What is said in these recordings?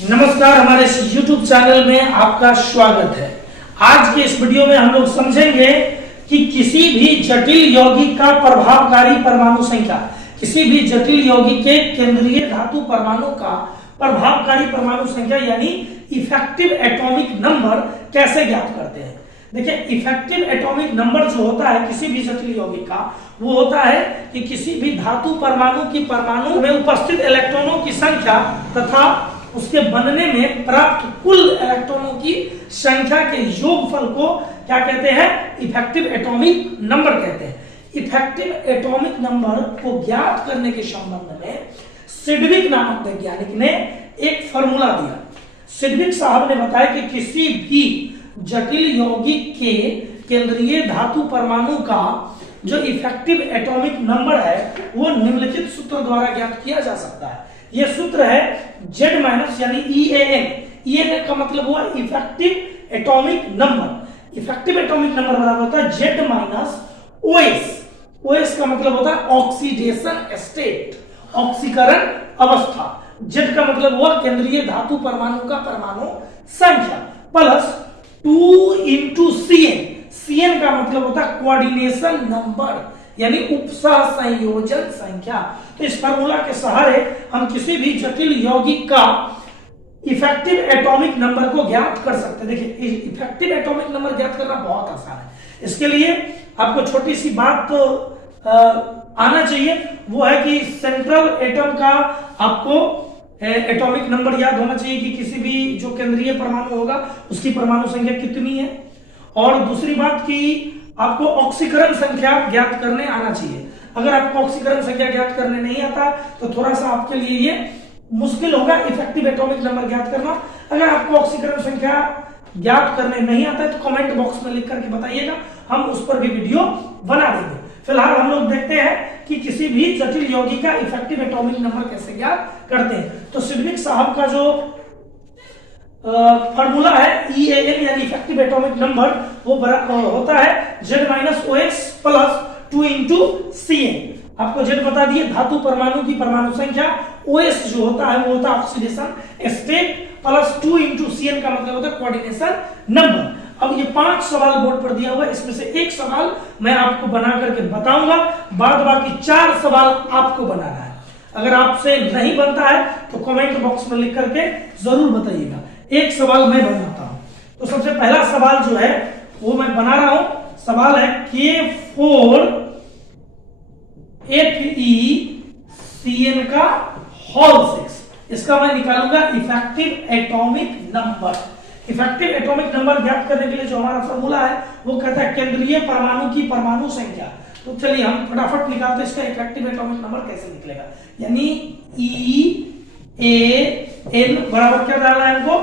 नमस्कार, हमारे इस YouTube चैनल में आपका स्वागत है। आज के इस वीडियो में हम लोग समझेंगे कि किसी भी जटिल यौगिक का प्रभावकारी परमाणु संख्या, किसी भी जटिल यौगिक के केंद्रीय धातु परमाणु का प्रभावकारी परमाणु संख्या यानी इफेक्टिव एटॉमिक नंबर कैसे ज्ञात करते हैं। देखिए, इफेक्टिव एटॉमिक नंबर जो होता है किसी भी जटिल यौगिक का, वो होता है कि किसी भी धातु परमाणु की परमाणु में उपस्थित इलेक्ट्रॉनों की संख्या तथा उसके बनने में प्राप्त कुल इलेक्ट्रॉनों की संख्या के योगफल को क्या कहते हैं? इफेक्टिव एटॉमिक नंबर कहते हैं। इफेक्टिव एटॉमिक नंबर को ज्ञात करने के संबंध में सिडविक नामक वैज्ञानिक ने एक फॉर्मूला दिया। सिडविक साहब ने बताया कि किसी भी जटिल यौगिक के केंद्रीय धातु परमाणु का जो इफेक्टिव एटॉमिक नंबर है वो निम्नलिखित सूत्र द्वारा ज्ञात किया जा सकता है। यह सूत्र है Z माइनस यानी EAN। EAN का मतलब हुआ effective atomic number. Effective atomic number बराबर होता है Z माइनस OS। OS का मतलब होता है ऑक्सीडेशन स्टेट, ऑक्सीकरण अवस्था। Z का मतलब हुआ केंद्रीय धातु परमाणु का परमाणु संख्या प्लस 2 into CN। CN का मतलब होता है कोऑर्डिनेशन नंबर यानी उपसह संयोजन संख्या। तो इस फार्मूला के सहारे हम किसी भी जटिल यौगिक का इफेक्टिव एटॉमिक नंबर को ज्ञात कर सकते हैं। देखिए, इफेक्टिव एटॉमिक नंबर ज्ञात करना बहुत आसान है। इसके लिए आपको छोटी सी बात तो आना चाहिए, वो है कि सेंट्रल एटम का आपको एटॉमिक नंबर याद होना चाहिए कि किसी भी जो केंद्रीय परमाणु होगा उसकी परमाणु संख्या कितनी है। और दूसरी बात कि आपको ऑक्सीकरण संख्या ज्ञात करने आना चाहिए। अगर आपको ऑक्सीकरण संख्या ज्ञात करने नहीं आता तो थोड़ा सा आपके लिए ये मुश्किल होगा इफेक्टिव एटॉमिक नंबर ज्ञात करना। अगर आपको ऑक्सीकरण संख्या ज्ञात करने नहीं आता है तो कमेंट बॉक्स में लिख करके बताइएगा, हम उस पर भी वीडियो बना देंगे। फिलहाल हम लोग देखते हैं कि किसी भी जटिल यौगिक का इफेक्टिव एटॉमिक नंबर कैसे ज्ञात करते हैं। तो सिडविक साहब का जो फार्मूला है EAN यानी इफेक्टिव एटॉमिक नंबर, वो होता है Z minus OS plus 2 into CN। आपको Z बता दिए धातु परमाणु की परमाणु संख्या, OS जो होता है वो होता है oxidation state plus 2 into CN का मतलब होता है कोऑर्डिनेशन नंबर। अब ये 5 सवाल बोर्ड पर दिया हुआ है, इसमें से एक सवाल मैं आपको बना करके बताऊंगा, बाद बाकी 4 सवाल आपको बनाना है। अगर आपसे नहीं बनता है तो कमेंट बॉक्स में लिख करके जरूर बताइएगा। एक सवाल मैं बनाता हूं। तो सबसे पहला सवाल जो है वो मैं बना रहा हूं। सवाल है K4 FeCN का होल 6। इसका मैं निकालूंगा effective atomic number. Effective atomic number ज्ञात करने के लिए जो हमारा फॉर्मूला है वो कहता है केंद्रीय परमाणु की परमाणु संख्या। तो चलिए हम फटाफट निकालते हैं इसका इफेक्टिव एटॉमिक नंबर कैसे निकलेगा। यानी EAN बराबर क्या डालना है हमको?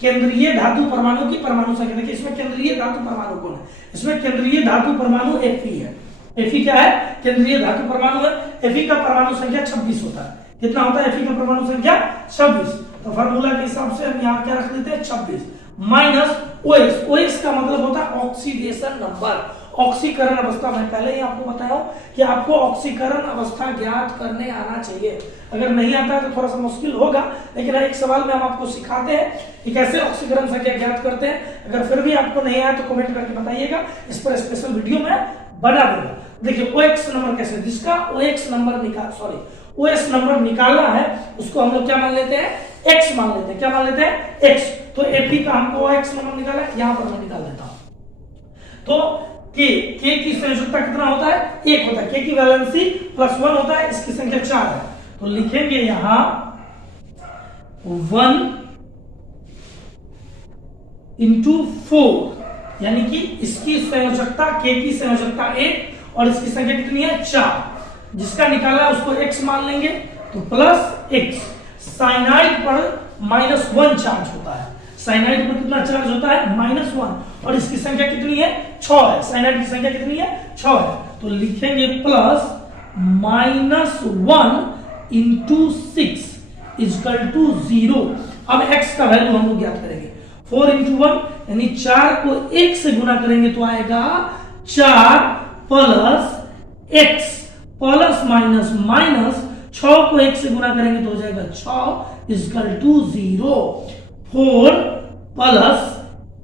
केंद्रीय धातु परमाणु की परमाणु संख्या। देखिए, इसमें केंद्रीय धातु परमाणु कौन है? इसमें केंद्रीय धातु परमाणु Fe है। Fe क्या है? केंद्रीय धातु परमाणु है। Fe का परमाणु संख्या 26 होता है। कितना होता है Fe का परमाणु संख्या? 26। तो फार्मूला के हिसाब से हम यहाँ क्या रख देते हैं? 26 माइनस OS। OS का मतलब होता है ऑक्सीडेशन नंबर, ऑक्सीकरण अवस्था। मैं पहले ही आपको बताया कि आपको ऑक्सीकरण अवस्था ज्ञात करने आना चाहिए। अगर नहीं आता है तो थोड़ा सा मुश्किल होगा, लेकिन एक सवाल में हम आपको सिखाते हैं कि कैसे ऑक्सीकरण संख्या ज्ञात करते हैं। अगर फिर भी आपको नहीं आया तो कमेंट करके बताइएगा, इस पर स्पेशल वीडियो मैं बना दूंगा। देखिए, OX नंबर कैसे, जिसका OX नंबर OS नंबर निकालना है उसको हम लोग क्या मान लेते हैं? X मान लेते हैं। क्या मान लेते हैं? X। तो Fe का हमको OX नंबर निकाला है, यहां पर मैं निकाल देता हूं। तो K की संयोजकता कितना होता है? 1 होता है। K की वैलेंसी +1 होता है, इसकी संख्या 4 है। तो लिखेंगे यहां 1 into 4, यानी कि इसकी संयोजकता K की संयोजकता 1 और इसकी संख्या कितनी है? 4। जिसका निकाला उसको X मान लेंगे तो प्लस X। साइनाइड पर -1 चार्ज होता है। साइनाइड पर कितना चार्ज होता है? -1। और इसकी संख्या कितनी है? 6 है। साइनाइड की संख्या कितनी है? 6 है। तो लिखेंगे प्लस -1 into 6 = 0। अब X का वैल्यू हम लोग ज्ञात करेंगे। 4 into 1 यानी 4 को 1 से गुना करेंगे तो आएगा 4 plus X plus minus minus 6 को 1 से गुना करेंगे तो हो जाएगा 6 इजकल टू 0। 4 प्लस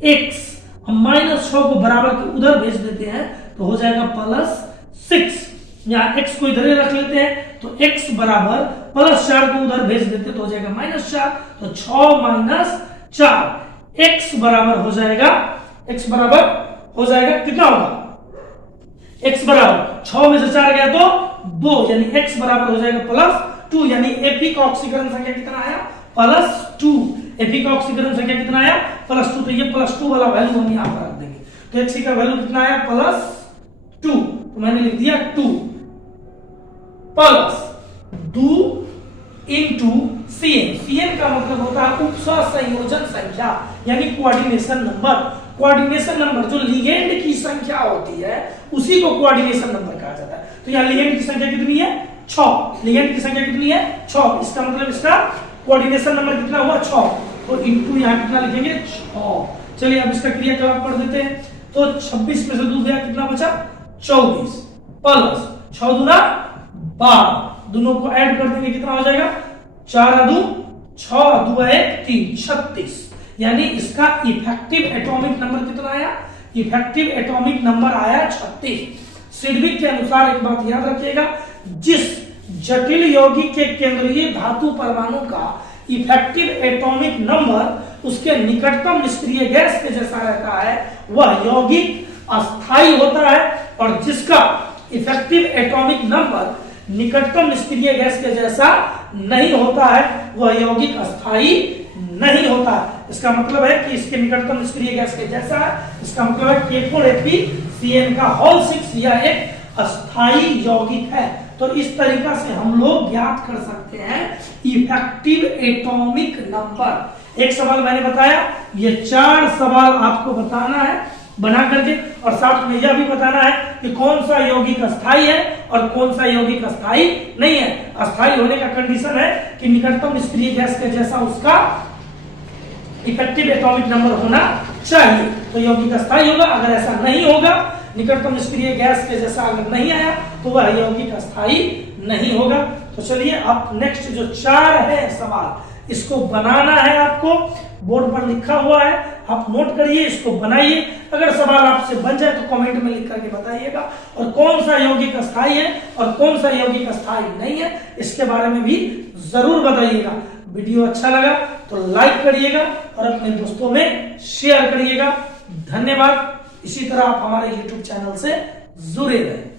x, हम -6 को बराबर के उधर भेज देते हैं तो हो जाएगा +6। यहाँ x को इधर रख लेते हैं तो x बराबर +4 को उधर भेज देते तो हो जाएगा -4, तो 6 - 4 x बराबर हो जाएगा, x बराबर हो जाएगा कितना होगा, x बराबर 6 में से 4 गया तो 2, यानी x बराबर हो जाएगा +2, यानी Fe का ऑक्सीकरण संख्या कितना आया, +2। Fe का ऑक्सीकरण संख्या कितना आया, +2, तो ये +2 वाला वैल्यू हम यहाँ पर रख देंगे। तो Xe का वैल्यू कितना आया, +2, तो मैंने लिख दिया 2 प्लस 2 इंटू Cn। Cn का मतलब होता है उपसंयोजन संख्या, यानी कोऑर्डिनेशन नंबर। कोऑर्डिनेशन नंबर जो लिगेंड की संख्या होती है उसी को कोऑर्डिनेशन नंबर कहा जाता है। तो यहाँ लिगेंड की संख्या कितनी है, 6। लिगेंड की संख्या कितनी है, 6। इसका मतलब इसका कोऑर्डिनेशन नंबर कितना हुआ, 6। तो इंटू यहाँ कितना लिखेंगे, 6। चलिए अब इसका क्रियाकलाप पढ़ देते हैं। तो 26 में से 2 गया, कितना बचा, 24 प्लस 6 दूना 12, दोनों को ऐड कर देंगे कितना हो जाएगा, 4 2 6 2 1 3 36, यानी इसका इफेक्टिव एटॉमिक नंबर कितना आया, इफेक्टिव एटॉमिक नंबर आया 36। सिडविक के अनुसार एक बात याद रखिएगा, जिस जटिल यौगिक के केंद्रीय धातु परमाणु का इफेक्टिव एटॉमिक नंबर उसके निकटतम निष्क्रिय गैस के जैसा रहता है वह यौगिक अस्थायी होता है, और जिसका इफेक्टिव एटॉमिक नंबर निकटतम निष्क्रिय गैस के जैसा नहीं होता है वह यौगिक अस्थायी नहीं होता। इसका मतलब है कि इसके निकटतम निष्क्रिय गैस के जैसा है, इसका मतलब है K4FeCN का होल 6 यह एक अस्थायी यौगिक है। तो इस तरीका से हम लोग ज्ञात कर सकते हैं इफेक्टिव एटॉमिक नंबर। एक सवाल मैंने बताया, ये 4 सवाल आपको बताना है बना करके, और साथ में यह भी बताना है कि कौन सा यौगिक अस्थायी है और कौन सा यौगिक अस्थायी नहीं है। अस्थायी होने का कंडीशन है कि निकटतम निष्क्रिय गैस के जैसा उसका इफेक्टिव एटॉमिक नंबर होना चाहिए, तो यौगिक अस्थायी होगा। अगर ऐसा नहीं होगा, निकटतम निष्क्रिय गैस के जैसा अगर नहीं आया तो वह यौगिक अस्थायी नहीं होगा। तो चलिए अब नेक्स्ट जो 4 है सवाल, इसको बनाना है आपको, बोर्ड पर लिखा हुआ है, आप नोट करिए, इसको बनाइए। अगर सवाल आपसे बन जाए तो कमेंट में लिख करके बताइएगा, और कौन सा यौगिक अस्थायी है और कौन सा यौगिक अस्थायी नहीं है इसके बारे में भी जरूर बताइएगा। वीडियो अच्छा लगा तो लाइक करिएगा और अपने दोस्तों में शेयर करिएगा। धन्यवाद। इसी तरह आप हमारे YouTube चैनल से जुड़े रहें।